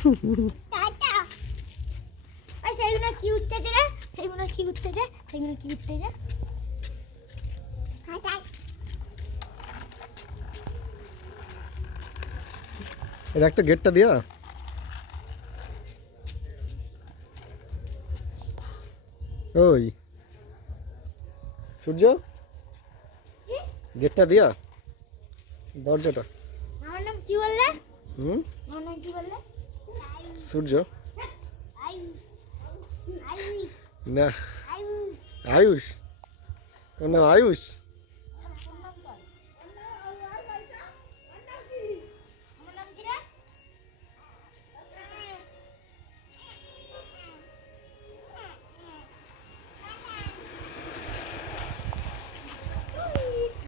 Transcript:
tata ওই সেইগুলো কি উঠতেছে রে সেইগুলো কি উঠতেছে টাটা এটা একটা গেটটা দিয়া ওই সূর্য গেটটা দিয়া দরজাটা আমার নাম কি বললে হুম আমার নাম কি বললে সূর্য আয়ুষ না আয়ুষ তোর নাম আয়ুষ